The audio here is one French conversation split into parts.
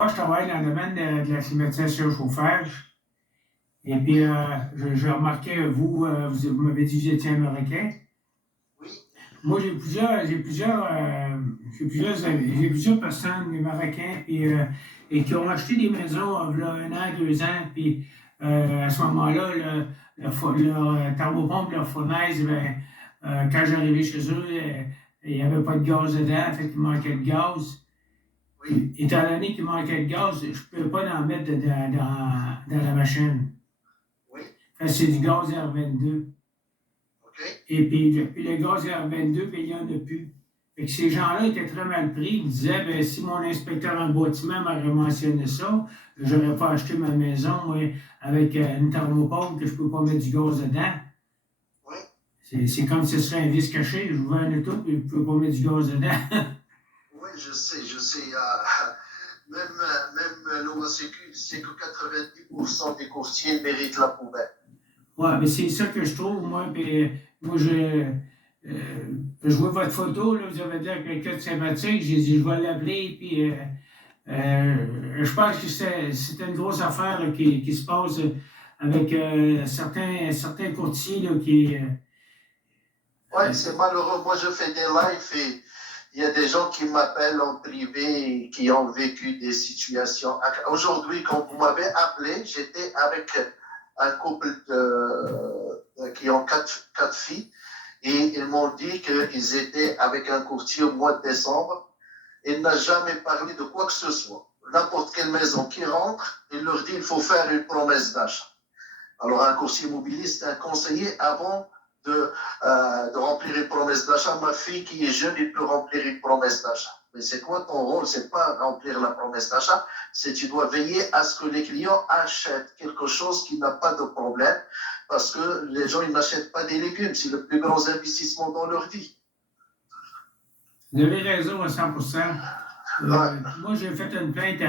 Moi, je travaille dans le domaine de la climatisation chauffage. Et puis, j'ai remarqué, vous m'avez dit que vous étiez américain. Oui, Moi, j'ai plusieurs personnes, des Marocains, et qui ont acheté des maisons il y a 1 an, 2 ans. Puis, à ce moment-là, leur thermopompe, leur fournaise, ben, quand j'arrivais chez eux, il n'y avait pas de gaz dedans, fait qu'il manquait de gaz. oui, Étant donné qu'il manquait de gaz, je ne pouvais pas en mettre dans la machine. oui, Fait que c'est du gaz R22. ok. Et puis, le gaz R22, ben, il n'y en a plus. Fait que ces gens-là étaient très mal pris. Ils disaient, ben, si mon inspecteur en bâtiment m'aurait mentionné ça, j'aurais pas acheté ma maison, moi, avec une thermopompe que je peux pas mettre du gaz dedans. Oui, C'est comme si ce serait un vice caché. Je vous vends un auto et je ne peux pas mettre du gaz dedans. oui, je sais, je sais. Même l'OACQ, c'est que 90% des courtiers méritent la poubelle. Ouais, mais c'est ça que je trouve, moi. Puis, moi, je vois votre photo, là, vous avez dit à quelqu'un de sympathique. J'ai dit, je vais l'appeler, puis je pense que c'est une grosse affaire là, qui se passe avec certains courtiers là, Ouais, euh, c'est malheureux. Moi, je fais des lives et il y a des gens qui m'appellent en privé et qui ont vécu des situations. Aujourd'hui, quand vous m'avez appelé, j'étais avec un couple qui ont quatre filles et ils m'ont dit qu'ils étaient avec un courtier au mois de décembre. Il n'a jamais parlé de quoi que ce soit. N'importe quelle maison qui rentre, il leur dit qu'il faut faire une promesse d'achat. Alors, un courtier immobilier, c'est un conseiller avant de remplir une promesse d'achat. Ma fille qui est jeune, il peut remplir une promesse d'achat. Mais c'est quoi ton rôle? C'est pas remplir la promesse d'achat, c'est tu dois veiller à ce que les clients achètent quelque chose qui n'a pas de problème, parce que les gens, ils n'achètent pas des légumes. C'est le plus grand investissement dans leur vie. vous avez raison à 100%. Ouais. Moi, j'ai fait une plainte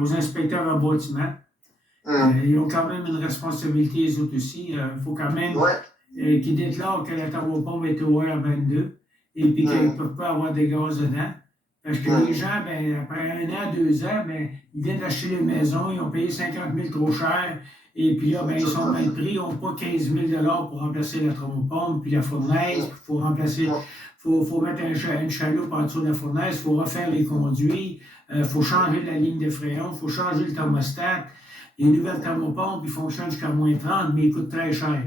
aux inspecteurs en bâtiment. Ils ont quand même une responsabilité, les autres aussi. Il faut quand même Ouais. qu'ils déclarent que la thermopompe est au R22 et puis qu'ils ne peuvent pas avoir de gaz dedans. Parce que les gens, ben, après 1 an, 2 ans, ben, ils viennent d'acheter les maisons, ils ont payé 50 000 trop cher. Et puis là, ben, ils sont mal pris, ils n'ont pas 15 000 pour remplacer la thermopompe, puis la fournaise, puis il faut remplacer, faut mettre une chaloupe en dessous de la fournaise, il faut refaire les conduits, il faut changer la ligne de fréon, il faut changer le thermostat. Les nouvelles thermopompes, ils fonctionnent jusqu'à -30, mais ils coûtent très cher.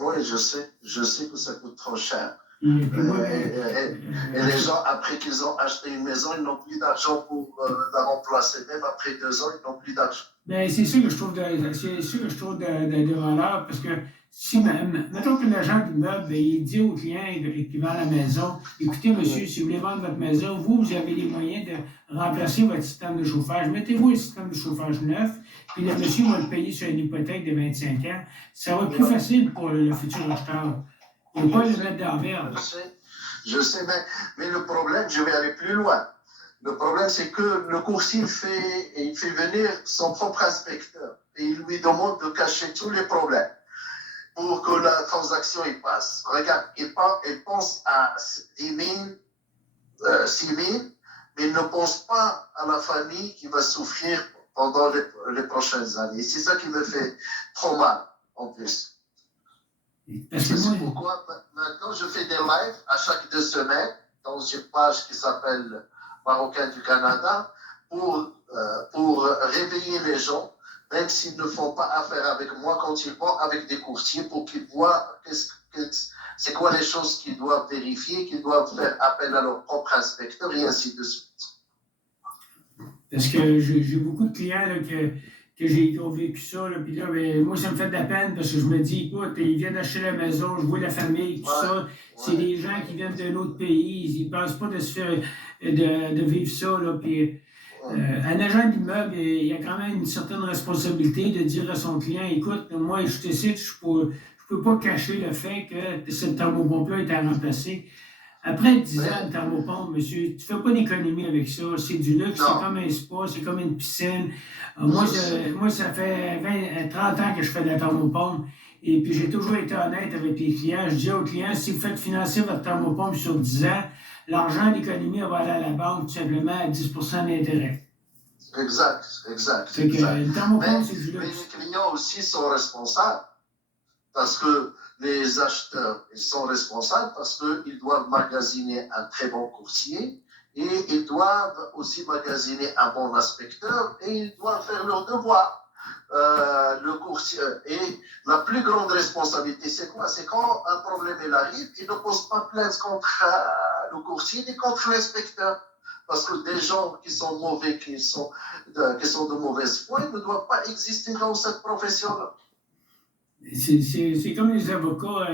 Oui, je sais que ça coûte trop cher. Et puis moi, Et les gens, après qu'ils ont acheté une maison, ils n'ont plus d'argent pour la remplacer. Même après 2 ans, ils n'ont plus d'argent. ben, c'est ça que je trouve de valeur, parce que si, mettons que l'agent d'immeuble, ben, il dit au client qui vend la maison, écoutez, monsieur, si vous voulez vendre votre maison, vous avez les moyens de remplacer votre système de chauffage. Mettez-vous un système de chauffage neuf, puis le monsieur va le payer sur une hypothèque de 25 ans. Ça va être plus facile pour le futur acheteur. Il ne faut pas le mettre dans la merde. Je sais, mais le problème, je vais aller plus loin. Le problème, c'est que le coursier il fait venir son propre inspecteur et il lui demande de cacher tous les problèmes pour que la transaction y passe. Regarde, il pense à 10 000, 6 000, mais il ne pense pas à la famille qui va souffrir pendant les prochaines années. C'est ça qui me fait trop mal, en plus. C'est pourquoi maintenant je fais des lives à chaque 2 semaines dans une page qui s'appelle Marocain du Canada pour réveiller les gens, même s'ils ne font pas affaire avec moi, quand ils vont avec des courtiers pour qu'ils voient c'est quoi les choses qu'ils doivent vérifier, qu'ils doivent faire appel à leur propre inspecteur et ainsi de suite. Parce que j'ai beaucoup de clients là, qui ont vécu ça. Là, puis là, ben, moi, ça me fait de la peine parce que je me dis, écoute, ils viennent acheter la maison, je vois la famille, tout ça. C'est des gens qui viennent d'un autre pays. Ils ne pensent pas de vivre ça. Là, puis, un agent d'immeuble, il a quand même une certaine responsabilité de dire à son client, écoute, moi, je décide, je ne peux pas cacher le fait que cette thermopompe-là est à remplacer. Après 10 ans de thermopompe, monsieur, tu ne fais pas d'économie avec ça. C'est du luxe, c'est comme un spa, c'est comme une piscine. Moi, ça fait 30 ans que je fais de la thermopompe. Et puis, j'ai toujours été honnête avec les clients. Je dis aux clients, si vous faites financer votre thermopompe sur 10 ans, l'argent d'économie va aller à la banque tout simplement à 10 d'intérêt. Exact. Fait que le thermopompe, c'est du Mais luxe. les clients aussi sont responsables parce que les acheteurs, ils sont responsables parce qu'ils doivent magasiner un très bon coursier et ils doivent aussi magasiner un bon inspecteur et ils doivent faire leur devoir. Le coursier. Et la plus grande responsabilité, c'est quoi? C'est quand un problème il arrive, il ne pose pas plainte contre le coursier ni contre l'inspecteur. Parce que des gens qui sont mauvais, qui sont de mauvaise foi, ils ne doivent pas exister dans cette profession-là. C'est comme les avocats.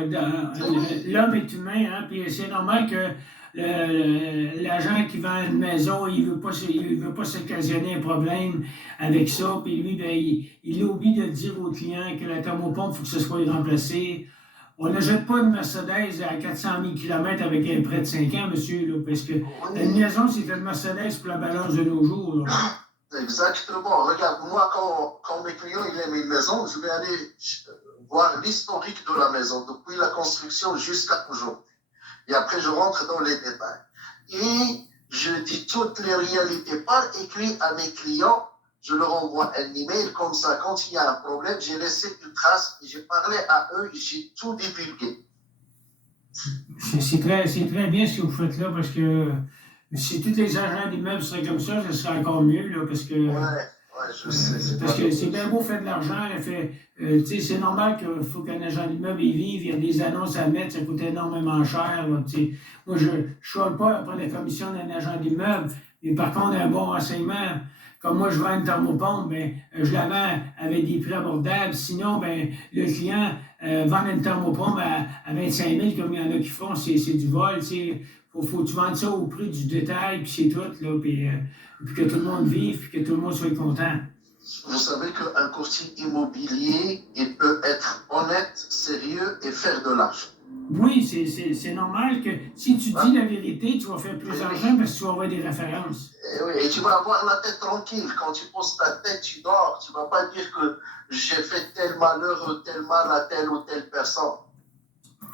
L'homme est humain, hein, puis c'est normal que l'agent qui vend une maison, il veut pas s'occasionner un problème avec ça, puis lui, ben, il oublie de dire au client que la thermopompe, il faut que ce soit remplacé. On n'achète pas une Mercedes à 400 000 km avec un prêt de 5 ans, monsieur, là, parce que une maison, c'est une Mercedes pour la balance de nos jours. Là. Exactement. Regarde, moi, quand mes clients ils aiment une maison, je vais aller voir l'historique de la maison, depuis la construction jusqu'à aujourd'hui. Et après, je rentre dans les détails. Et je dis toutes les réalités par écrit à mes clients. Je leur envoie un email comme ça. Quand il y a un problème, j'ai laissé une trace et j'ai parlé à eux et j'ai tout divulgué. C'est très bien ce que vous faites là parce que si tous les agents d'immeubles seraient comme ça, ce serait encore mieux là, parce que. Ouais, je sais. Parce que c'est bien beau faire de l'argent, c'est normal qu'il faut qu'un agent d'immeuble y vive, il y a des annonces à mettre, ça coûte énormément cher. Là, moi, je ne choisis pas après la commission d'un agent d'immeuble, mais par contre, un bon renseignement. Comme moi, je vends une thermopompe, ben, je la vends avec des prix abordables. Sinon, ben, le client vend une thermopompe à 25 000, comme il y en a qui font, c'est du vol. Faut que tu vendes ça au prix du détail, puis c'est tout, là, puis que tout le monde vive, puis que tout le monde soit content. Vous savez qu'un courtier immobilier, il peut être honnête, sérieux et faire de l'argent. Oui, c'est normal que si tu dis la vérité, tu vas faire plus d'argent parce que tu vas avoir des références. Et tu vas avoir la tête tranquille. Quand tu poses ta tête, tu dors. Tu ne vas pas dire que j'ai fait tel malheur ou tel mal à telle ou telle personne.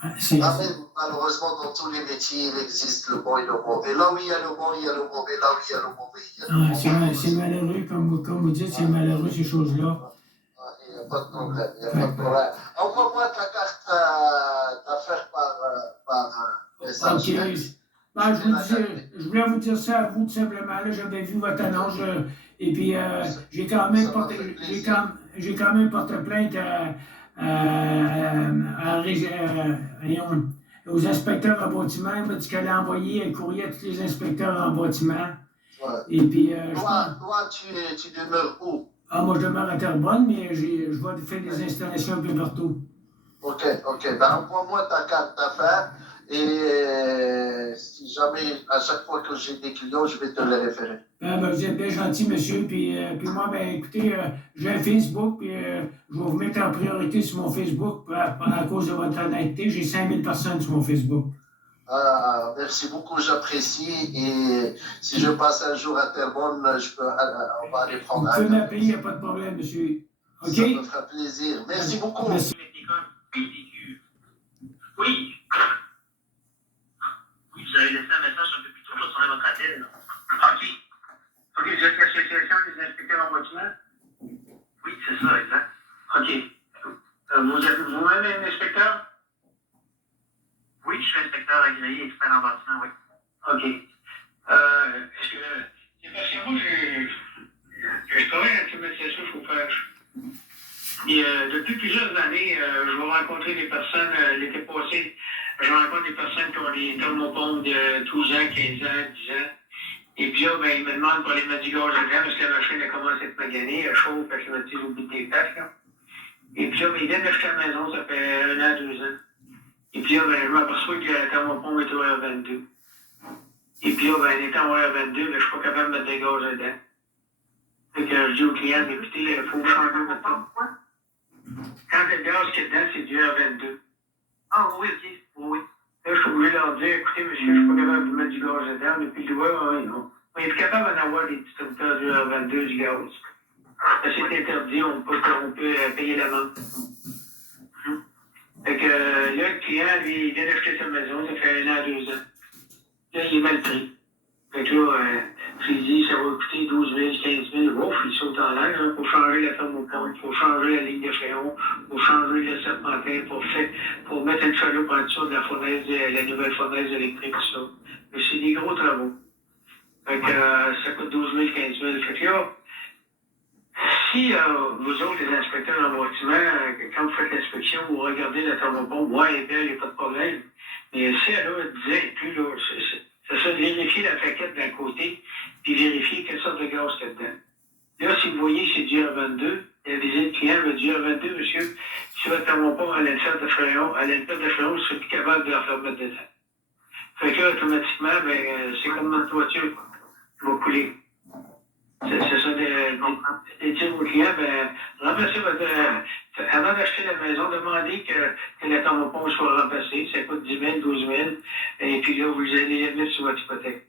Malheureusement, dans tous les métiers, il existe le bon et le mauvais. Là où il y a le bon, il y a le mauvais. Là où il y a le mauvais, il y a le mauvais. C'est malheureux, comme vous dites, c'est malheureux ces choses-là. Il n'y a pas de problème. Envoie-moi ta carte d'affaires par message. OK. Ben, je voulais vous dire ça à vous tout simplement. Là, j'avais vu votre annonce et puis j'ai quand même porté plainte aux inspecteurs en bâtiment. Il m'a dit qu'elle a envoyé un courrier à tous les inspecteurs en bâtiment. Ouais. Et puis, toi, tu demeures où? Moi, je demeure à Terrebonne, mais je vais faire des installations un peu partout. OK. Ben, envoie-moi ta carte d'affaires et si jamais, à chaque fois que j'ai des clients, je vais te les référer. Ben, vous êtes bien gentil, monsieur. Puis moi, ben, écoutez, j'ai un Facebook, puis je vais vous mettre en priorité sur mon Facebook à cause de votre honnêteté. J'ai 5000 personnes sur mon Facebook. Merci beaucoup, j'apprécie. Et si je passe un jour à Terrebonne, on va aller prendre un. Vous pouvez m'appeler, il n'y a pas de problème, monsieur. OK? Ça me fera plaisir. Merci beaucoup. Merci. Oui. Oui, vous avez laissé un message un peu plus tôt sur votre appel. OK. OK, vous êtes l'association des inspecteurs en bâtiment? Oui, c'est ça, exact. OK. Vous êtes vous-même un inspecteur? Oui, je suis inspecteur agréé, expert en bâtiment, oui. OK. Est-ce que. C'est parce que moi, je travaille avec une association chauffage. Et depuis plusieurs années, je vais rencontrer des personnes, l'été passé, je rencontre des personnes qui ont des thermopompes de 12 ans, 15 ans, 10 ans. Et puis là, ben, ils me demandent pour aller mettre du gaz dedans parce que la machine a commencé à se maganer, elle chauffe, elle climatise au bout des places. Et puis là, ben, ils viennent d'acheter la maison, ça fait 1 an, 2 ans. Et puis là, ben, je m'aperçois que la thermopompe est au R22. Et puis là, ben, étant au R22, ben, je ne suis pas capable de mettre du gaz dedans. Fait que je dis au client, écoutez, il faut changer votre pompe. Quand le gaz qui est dedans, c'est du R22. Ah oui, ok. Oui. Là, je suis obligé de leur dire, écoutez, monsieur, je ne suis pas capable de mettre du gaz dedans. Depuis le doigt, oui, non. On est plus capable d'en avoir des distributeurs du R22 du gaz. C'est interdit, on peut payer l'amende. Fait que là, le client, lui, il vient d'acheter sa maison, ça fait 1 an, 2 ans. Là, il est mal pris. Fait que là, j'ai dit, ça va coûter 12 000, 15 000. Ouf, il saute en l'air. Il faut changer la thermopompe, il faut changer la ligne de fréon, il faut changer le serpentin pour mettre une chaloupe en dessous de la fournaise, la nouvelle fournaise électrique, tout ça. Mais c'est des gros travaux. Fait que ça coûte 12 000, 15 000. Fait que là, si vous autres, les inspecteurs en bâtiment, quand vous faites l'inspection, vous regardez la thermopompe, ouais, elle est belle, il n'y a pas de problème. Mais si elle disait, puis là, c'est ça, vérifier la plaquette d'un côté, puis vérifier quelle sorte de gaz qu'il y a dedans. Là, si vous voyez, c'est du R22, la visite client veut du R22, monsieur, si votre thermopompe a l'intérieur de fréon, vous ne serez plus capable de la faire mettre dedans. Fait que là, automatiquement, c'est comme notre voiture, quoi, qui va couler. C'est ça, de dire aux clients, remplacez votre. Avant d'acheter la maison, demandez que la thermopompe soit remplacée. Ça coûte 10 000, 12 000. Et puis là, vous allez la mettre sur votre hypothèque.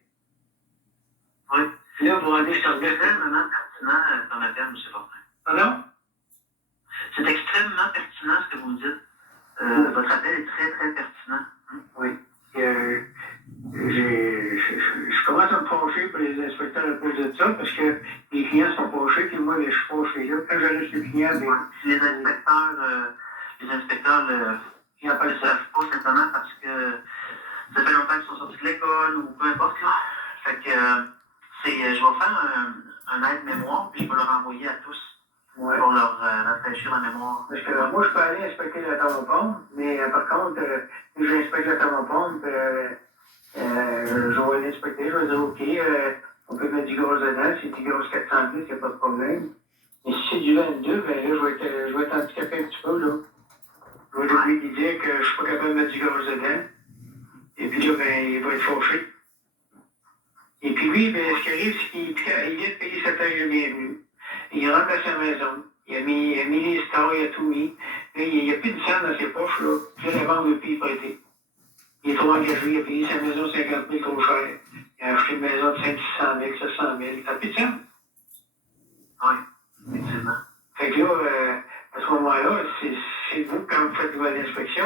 Oui. Là, vous rendez ce service. C'est extrêmement pertinent dans la terme, M. Fortin. Pardon? C'est extrêmement pertinent ce que vous dites. Votre appel est très, très pertinent. Oui. Je commence à me fâcher pour les inspecteurs à cause de ça, parce que les clients sont fâchés, puis moi, je suis fâché là. Quand je laisse le client, les inspecteurs, ils n'en savent pas simplement parce que ça fait longtemps qu'ils sont sortis de l'école ou peu importe, là. Fait que je vais faire un aide-mémoire, puis je vais leur envoyer à tous. Ouais. Pour leur rafraîchir la mémoire. Parce que moi, je peux aller inspecter la thermopompe, mais par contre, si j'inspecte la thermopompe, je vais aller inspecter, je vais dire, OK, on peut mettre du gaz dedans, c'est du gaz 410, il n'y a pas de problème. Mais si c'est du 22, là, je vais être handicapé un petit peu, là. Je vais lui dire que je suis pas capable de mettre du gaz dedans. Et puis là, il va être fâché. Et puis lui, ce qui arrive, c'est qu'il vient de payer sa taxe de bienvenue. Il rentre à sa maison. Il a mis les stars, il a tout mis. Là, il n'y a plus de sang dans ses poches, là. Puis là, la banque ne veut plus y prêter. Il est trop engagé, il a payé sa maison 50 000 trop cher. Il a acheté une maison de 500 000, 700 000. Ça n'a plus de sang. Oui, effectivement. Fait que là, à ce moment-là, c'est vous, quand vous faites votre inspection,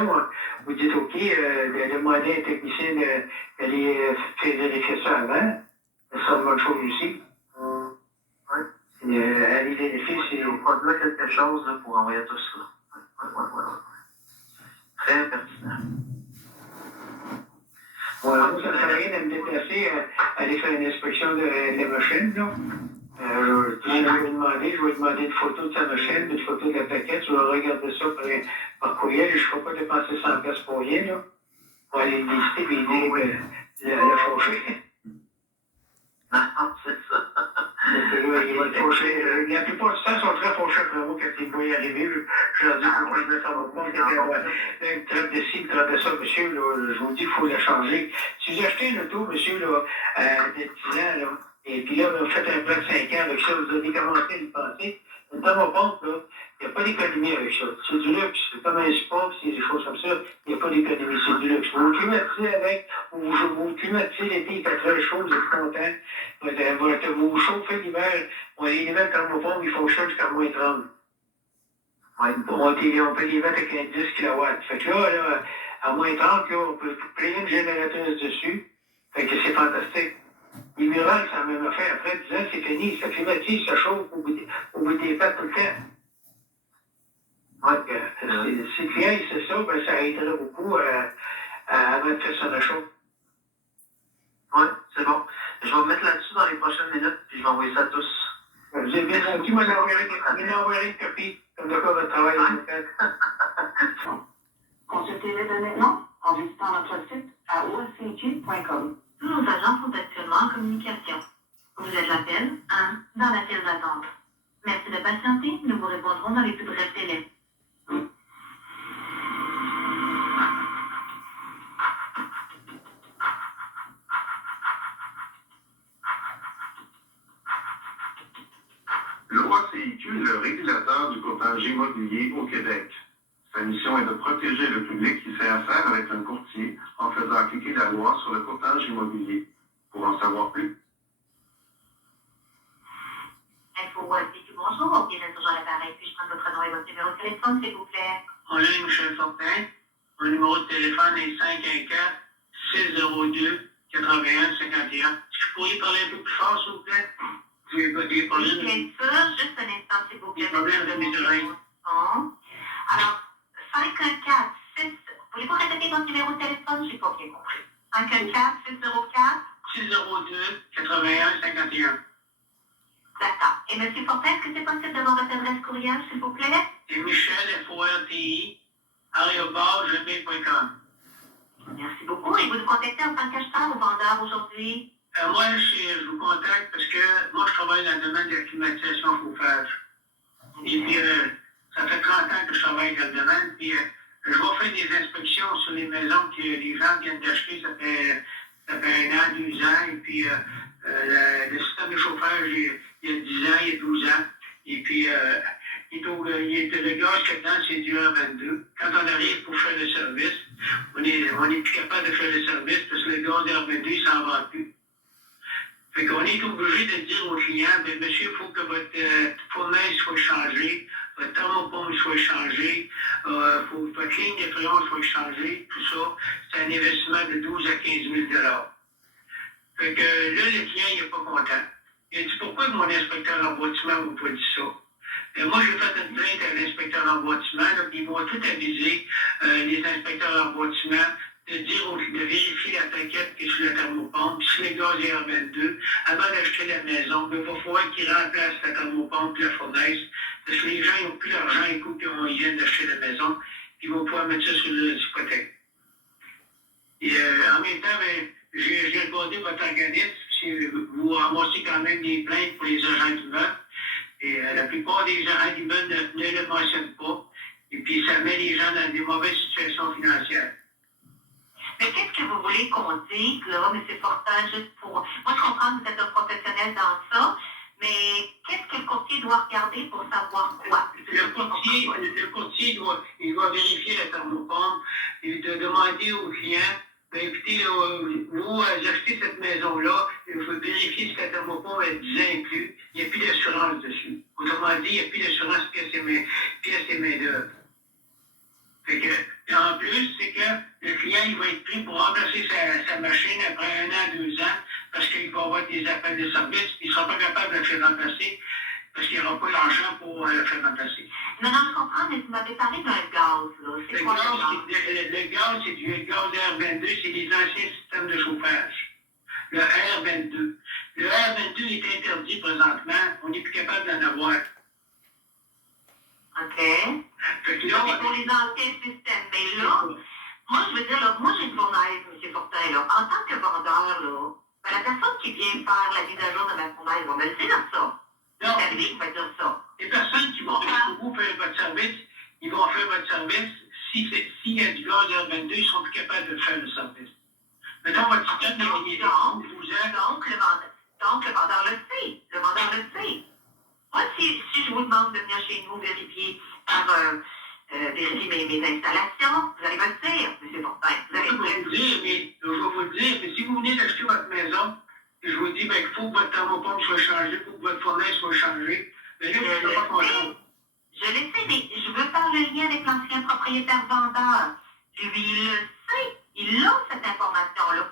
vous dites OK, de demander à un technicien d'aller faire vérifier ça avant. Ça sera une bonne chose aussi. Aller vérifier si. Il faut produire quelque chose là, pour envoyer tout ça. Ouais. Très pertinent. Voilà, moi, ça ne sert à rien de me déplacer, aller faire une inspection de la machine, là. Je vais demander une photo de sa machine, une photo de la plaquette, je vais regarder ça par courriel, je ne ferai pas dépenser 100 pièces pour rien, là. Pour aller le visiter et dire le faucher. Non, c'est ça. Il va être fauché. La plupart du temps, ils sont très fauchés après moi quand ils me voient arriver. Je leur dis pourquoi je me sens pas compte. Une traite de ci, une traite de ça, monsieur, là, je vous dis qu'il faut la changer. Si vous achetez une auto, monsieur, là, de 10 ans, là, et puis là, vous faites un plan de 5 ans avec ça, vous avez commencé à y penser. Une thermopompe, là, il n'y a pas d'économie avec ça. C'est du luxe. C'est comme un spa, c'est des choses comme ça. Il n'y a pas d'économie, c'est du luxe. Vous vous climatisez avec, vous climatisez l'été, il fait très chaud, vous êtes content. Vous vous chauffez l'hiver. Les nouvelles thermopompes, ils font chaud jusqu'à moins 30. Ouais, on peut les mettre avec un 10 kW. Fait que là, à moins 30, là, on peut payer une génératrice dessus. Fait que c'est fantastique. Les murales, c'est la même affaire. Après 10 ans, c'est fini. Ça climatise, ça chauffe au bout des pattes tout le temps. Donc, si le client, il sait ça, ça aiderait beaucoup à mettre ça dans le chaud. Oui, c'est bon. Je vais me mettre là-dessus dans les prochaines minutes, puis je vais envoyer ça à tous. Vous avez bien senti, moi, m'envoyer une copie, comme de quoi votre travail est fait. Consultez les données maintenant en visitant notre site à oscg.com. Tous nos agents sont actuellement en communication. Vous êtes l'appel 1 dans la file d'attente. Merci de patienter, nous vous répondrons dans les plus brefs délais. L'OACIQ est le régulateur du courtage immobilier au Québec. Sa mission est de protéger le public qui fait affaire avec un courtier en faisant appliquer la loi sur le courtage immobilier. Pour en savoir plus. Info OACIQ, bonjour. Bien êtes toujours à l'appareil. Puis-je prendre votre nom et votre numéro de téléphone, s'il vous plaît? En ligne, M. Fortin. Mon numéro de téléphone est 514-602-4585. 81 51. Est-ce que vous pourriez parler un peu plus fort, s'il vous plaît? J'ai des Oui, problèmes. bien sûr. Juste un instant, s'il vous plaît. Des problèmes avec mes oreilles. Alors, 514-6... Voulez-vous répéter votre numéro de téléphone? Je n'ai pas bien compris. 514-604... 602 81 51. D'accord. Et M. Fortin, est-ce que c'est possible d'avoir votre adresse courriel, s'il vous plaît? C'est Michel, FORTI, @gmail.com. Merci beaucoup. Et vous nous contactez en tant qu'acheteur ou vendeur aujourd'hui? Moi, je vous contacte parce que moi, je travaille dans le domaine de la climatisation chauffage. Et puis, ça fait 30 ans que je travaille dans le domaine. Puis, je vais faire des inspections sur les maisons que les gens viennent d'acheter. Ça fait 1 an, 2 ans. Et puis, le système de chauffage, il y a 10 ans, il y a 12 ans. Et puis, le gaz qu'il y a dedans, c'est du R22. Quand on arrive pour faire le service, on est plus capable de faire le service parce que le gaz R22, il s'en va plus. Fait qu'on est obligé de dire aux clients, bien, monsieur, il faut que votre fournaise soit changée, votre thermopompe soit changée, faut que votre ligne de fréon soit changée, tout ça. C'est un investissement de 12 à 15 000 $. Fait que là, le client, il n'est pas content. Il a dit, pourquoi mon inspecteur d'emboîtissement ne m'a pas dit ça? Et moi, j'ai fait une plainte à l'inspecteur d'emboîtissement, puis ils m'ont tout avisé, les inspecteurs d'emboîtissement, de vérifier la plaquette qui est sur la thermopompe, puis si le gaz est R22, avant d'acheter la maison, il va falloir qu'ils remplacent la thermopompe et la fournaise, parce que les gens n'ont plus d'argent, ils viennent d'acheter la maison, puis ils vont pouvoir mettre ça sur l'hypothèque. Et en même temps, j'ai regardé votre organisme, si vous ramassez quand même des plaintes pour les agents d'immeuble, et la plupart des agents d'immeuble ne le mentionnent pas, et puis ça met les gens dans des mauvaises situations financières. Mais qu'est-ce que vous voulez qu'on dise, là, M. Fortin, juste pour... Moi, je comprends que vous êtes un professionnel dans ça, mais qu'est-ce que le courtier doit regarder pour savoir quoi? Le courtier il va vérifier la thermopompe et de demander au client, ben, écoutez, vous achetez cette maison-là, il faut vérifier si la thermopompe est 10 ans inclus, il n'y a plus d'assurance dessus. Autrement dit, il n'y a plus d'assurance pièces et main-d'œuvre. Et en plus, c'est que le client il va être pris pour remplacer sa machine après 1 an, 2 ans, parce qu'il va avoir des appels de service. Il ne sera pas capable de le faire remplacer, parce qu'il n'aura pas l'argent pour le faire remplacer. Non, je comprends, mais vous m'avez parlé d'un gaz, là. C'est quoi le gaz, c'est du gaz R22, c'est les anciens systèmes de chauffage. Le R22. Le R22 est interdit présentement. On n'est plus capable d'en avoir. OK. C'est pour les anciens systèmes. Mais là, moi, je veux dire, là, moi, j'ai une fournaise, M. Fortin, là. En tant que vendeur, là, ben, la personne qui vient faire la mise à jour de ma fournaise va me le dire ça. Non. C'est lui qui va dire ça. Les personnes qui vont venir pour vous faire votre service, ils vont faire votre service. S'il y a du gaz R22, ils seront plus capables de faire le service. Mettons votre système de lignée de 12 ans. Donc, le vendeur le sait. Le vendeur le sait. Moi, si je vous demande de venir chez nous vérifier mes installations, vous allez me le dire, M. Fortin. Je vais vous le dire, mais si vous venez d'acheter votre maison, et je vous dis qu'il faut que votre thermopompe soit changée, il faut que votre fournaise soit changée, mais là, je ne suis pas content. Je le sais, mais je veux faire le lien avec l'ancien propriétaire vendeur. Lui, il le sait. Il a cette information-là.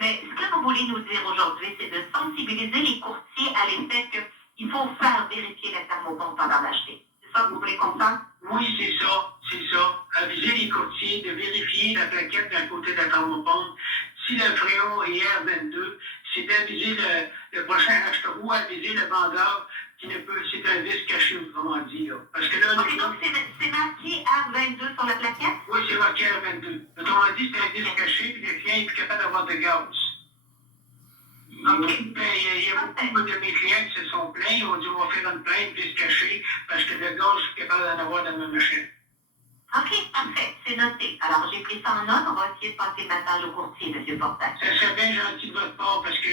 Mais ce que vous voulez nous dire aujourd'hui, c'est de sensibiliser les courtiers à l'effet qu'il faut faire vérifier la thermopompe avant d'acheter. C'est ça que vous voulez comprendre? Oui, c'est ça. Aviser les courtiers de vérifier la plaquette d'un côté de la thermopompe. Si le fréon est R22, c'est d'aviser le prochain acheteur ou aviser le vendeur c'est un vis caché, autrement dit. Là. Parce que là, OK, donc c'est marqué R22 sur la plaquette? Oui, c'est marqué R22. Autrement dit, c'est un vis caché, puis le client est plus capable d'avoir de gaz. OK. Il y a beaucoup de mes clients qui se sont plaints, ils ont dit on va faire une plainte vis caché, parce que le gaz, je suis capable d'en avoir dans ma machine. OK, parfait, c'est noté. Alors, j'ai pris ça en note, on va essayer de passer le message au courtier, M. Fortin. Ça serait bien gentil de votre part, parce que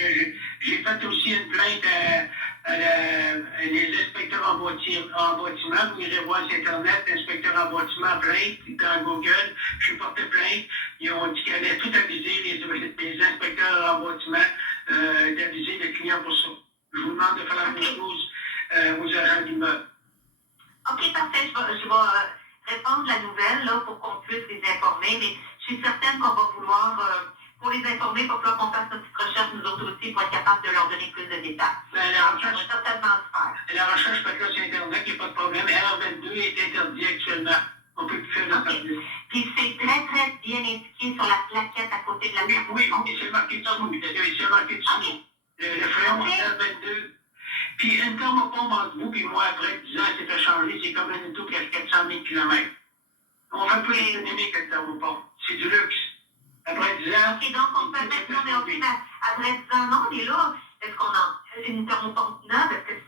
j'ai fait aussi une plainte à les inspecteurs en bâtiment. Vous irez voir sur Internet, inspecteur en bâtiment, plainte, dans Google. J'ai porté plainte. Ils ont dit qu'ils allaient tout aviser, les inspecteurs en bâtiment, d'aviser les clients pour ça. Je vous demande de faire la même chose aux agents d'immeuble. OK, parfait. Je vais répandre la nouvelle là, pour qu'on puisse les informer, mais je suis certaine qu'on va vouloir pour les informer, il va falloir qu'on fasse notre petite recherche, nous autres aussi, pour être capable de leur donner plus de détails. Ben, Ça va certainement se faire. la recherche peut être là sur Internet, il n'y a pas de problème. R22 est interdit actuellement. On ne peut plus faire de service. Puis c'est très, très bien indiqué sur la plaquette à côté de la Oui, c'est marqué dessus. C'est marqué dessus. Le fréon R22. Puis une thermopompe entre vous et moi, après 10 ans, c'est fait changer. C'est comme un auto qui a 400 000 km. On fait pas l'économie avec le thermopompe. C'est du luxe. Après 10 ans. Et donc, on peut mettre, non, mais OK, mais après 10 ans, non, on est là. Est-ce qu'on a une thermopompe neuve? Est-ce que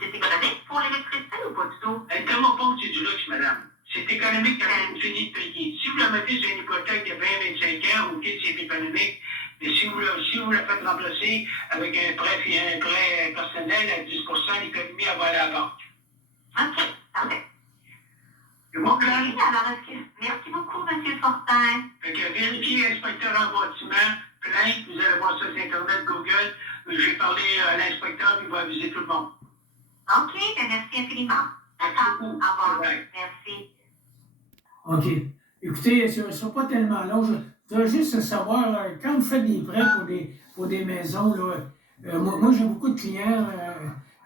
c'est économique pour l'électricité ou pas du tout? Un thermopompe, c'est du luxe, madame. C'est économique quand vous finissez de payer. Si vous la mettez sur une hypothèque de 20-25 ans, OK, c'est économique. Mais si vous la faites remplacer avec un prêt personnel à 10 l'économie, elle va aller à la banque. OK, parfait. C'est bon, Oui, Claire? alors, merci beaucoup, M. Fortin. Fait que vérifiez inspecteur en bâtiment, plainte, vous allez voir ça sur Internet, Google. J'ai parlé à l'inspecteur, il va aviser tout le monde. OK, bien, merci infiniment. Merci D'accord, beaucoup. au revoir. Bye. Merci. OK. Écoutez, ce ne sera pas tellement long. Je voudrais juste savoir, quand vous faites des prêts pour des maisons, là, moi j'ai beaucoup de clients.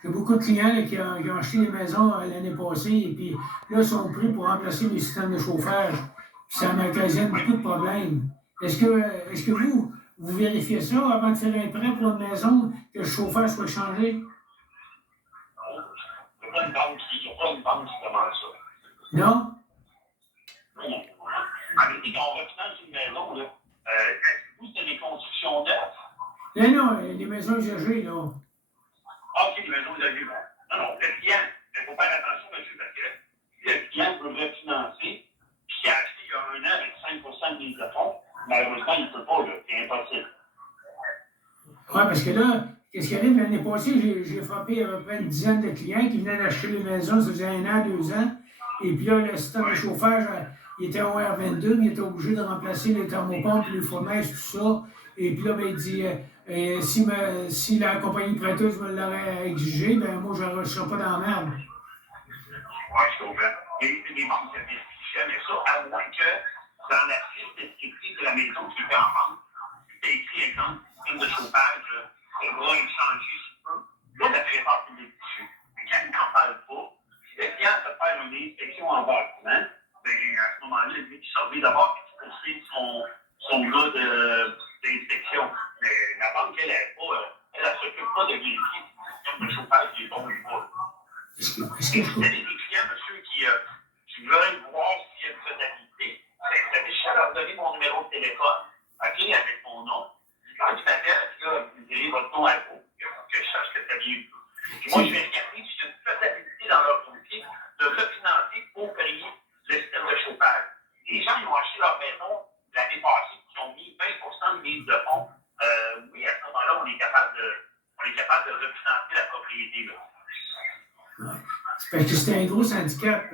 Là, qui ont acheté des maisons l'année passée et puis là, ils sont pris pour remplacer les systèmes de chauffage. Puis ça m'occasionne beaucoup de problèmes. Est-ce que vous vérifiez ça avant de faire un prêt pour une maison, que le chauffage soit changé? Il n'y a pas une banque qui demande ça. Non? Non. En réalité, quand on refinance une maison, là, vous, c'est des constructions neuves. Non, les maisons usagées, là. Ah, OK, les maisons usagées, bon. Non, le client, il faut faire attention, monsieur, parce que si le client veut refinancer, puis qu'il a acheté il y a 1 an avec 5 de mise de fonds, malheureusement, il ne peut pas, là. C'est impossible. Oui, parce que là, qu'est-ce qui arrive l'année passée, j'ai frappé à peu près une dizaine de clients qui venaient d'acheter les maisons, ça faisait 1 an, 2 ans. Et puis là, le système de chauffage, il était au R22, mais il était obligé de remplacer les thermopompes, les fournaises, tout ça. Et puis là, ben, il dit, si la compagnie prêteuse me l'aurait exigé, ben moi, je ne serais pas dans la merde. Oui, je comprends. Les banques vérifient jamais ça, à moins que dans la fiche descriptive de la maison qui était en vente, c'est écrit, exemple, système de chauffage, va être changé si peu. Là, la préfère publique dessus. Mais quand il n'en parle pas, si le client se faire une inspection en bâtiment, ben, à ce moment-là, il surveille d'abord qu'il poursuit son gars d'inspection. Mais la banque, elle ne s'occupe pas de vérifier si le système de chauffage est bon ou pas. Est-ce que Si vous avez des clients, monsieur, qui veulent voir s'il y a une faisabilité, vous avez juste à leur donner mon numéro de téléphone, OK, avec mon nom. Quand ils m'appellent, vous direz votre nom à vous, que je sache que ça vient d'où. Puis moi, je vais regarder s'il y a une faisabilité dans leur dossier de refinancer pour payer le système de chauffage. Les gens, ils ont acheté leur maison l'année passée, qui ont mis 20 de mise de fonds. Oui, à ce moment-là, on est capable de refinancer la propriété. Là. C'est parce que c'était un gros handicap.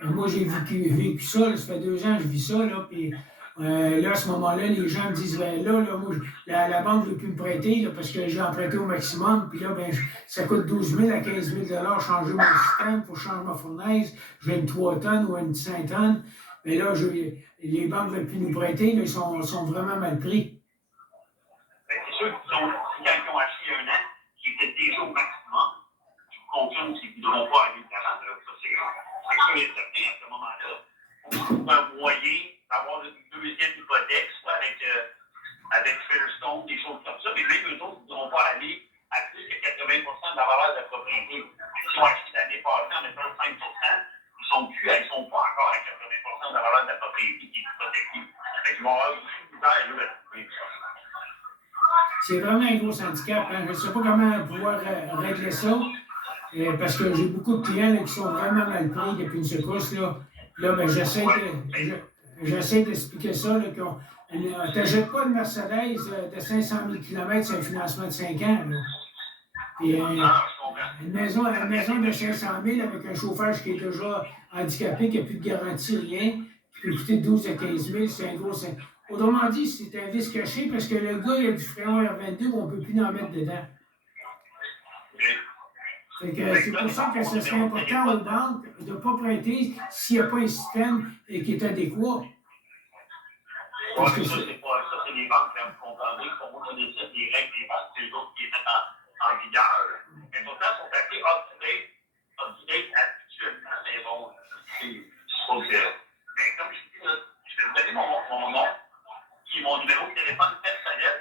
Moi, j'ai vécu ça, là, ça fait 2 ans que je vis ça, là, puis là, à ce moment-là, les gens me disent, ben là, moi, la banque ne veut plus me prêter, là, parce que j'ai emprunté au maximum, puis là, ben, ça coûte 12 000 à 15 000 changer mon système pour changer ma fournaise. J'ai une 3 tonnes ou une 5 tonnes, mais là, les banques ne veulent plus nous prêter, là, ils sont vraiment mal pris. Ben, c'est sûr qu'ils ont, quand ils ont acheté 1 an, qui était déjà au maximum, je vous confirme qu'ils ne voudront pas aller de l'avant. Ça, c'est sûr et certain à ce moment-là. On trouve un moyen d'avoir une deuxième hypothèque, soit avec Fairstone, des choses comme ça, mais même eux autres ne voudront pas aller à plus que 80 de la valeur de la propriété. Si on achète l'année passée en mettant 5 ils sont pas encore à 80 de la valeur de la propriété qui est hypothéquée. Fait qu'ils vont avoir aussi une misère là, à trouver ça. C'est vraiment un gros handicap. Hein? Je ne sais pas comment pouvoir régler ça, parce que j'ai beaucoup de clients là, qui sont vraiment mal pris depuis une secousse. Là, ben, j'essaie d'expliquer ça, là, qu'on ne t'achètes pas une Mercedes de 500 000 km sur un financement de 5 ans. Là. Puis, une maison de 500 000 avec un chauffage qui est déjà handicapé, qui n'a plus de garantie, rien, qui peut coûter 12 à 15 000, c'est un gros... Autrement dit, c'est un vice caché parce que le gars, il a du fréon R22 où on ne peut plus en mettre dedans. C'est pour ça que ce serait important aux banques de ne pas prêter s'il n'y a pas un système qui est adéquat. Parce que ça, c'est les banques les règles des banques, c'est les autres qui les mettent en vigueur. Mais pourtant, ils sont appelés up-to-date actuellement, mais bon, je trouve que, ben, comme je dis, là, je vais vous donner mon nom et mon numéro de téléphone personnel.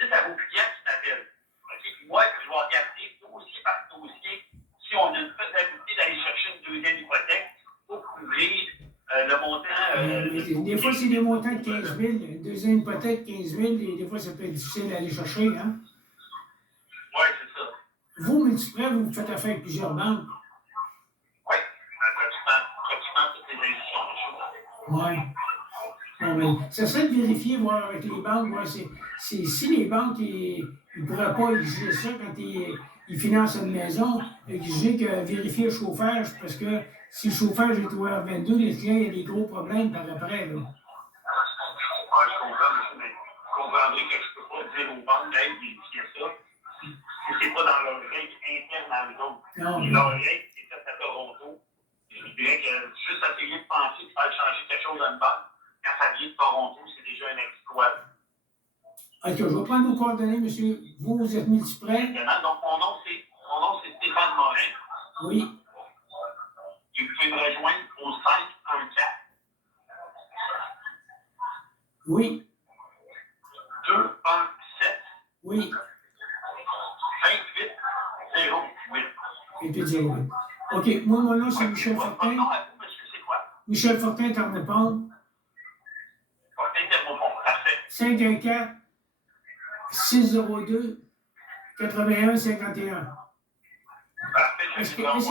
Dites à vos clients qui m'appellent. Okay? Moi, je vais regarder dossier par dossier si on a une faisabilité d'aller chercher une deuxième hypothèque pour couvrir le montant. Des fois, c'est des montants de 15 000. Une deuxième hypothèque, 15 000, et des fois, ça peut être difficile d'aller chercher. Hein? Oui, c'est ça. Vous, Multiprêt, vous faites affaire avec plusieurs banques. Oui, pratiquement toutes les institutions de choses. Oui. Bon, mais ça serait de vérifier, voir avec les banques, voir si les banques ne pourraient pas exiger ça quand ils financent une maison, exiger que vérifier le chauffage, parce que si le chauffage est ouvert 22, les clients, il y a des gros problèmes par après. Là. Oui, je comprends, monsieur, mais vous comprendrez que je ne peux pas dire aux banques d'aller vérifier ça si ce n'est pas dans leur règle interne à eux autres. Non, Leur règle, c'est faite à Toronto. Je dirais que juste essayer de penser de faire changer quelque chose dans une banque, quand ça vient de Toronto, c'est déjà un exploit. OK, je vais prendre vos coordonnées, monsieur. Vous êtes Multiprêt? Donc, mon nom, c'est Stéphane Morin. Oui. Et vous pouvez me rejoindre au 514 Oui. 217 Oui. 2808. Et puis dire oui. OK, moi, mon nom, c'est Michel Votre Fortin. nom à vous, monsieur, c'est quoi? Michel Fortin, Carnepont. Fortin Thermopont. Parfait. 514 602 81 51. Parfait. Je vais vous envoyer.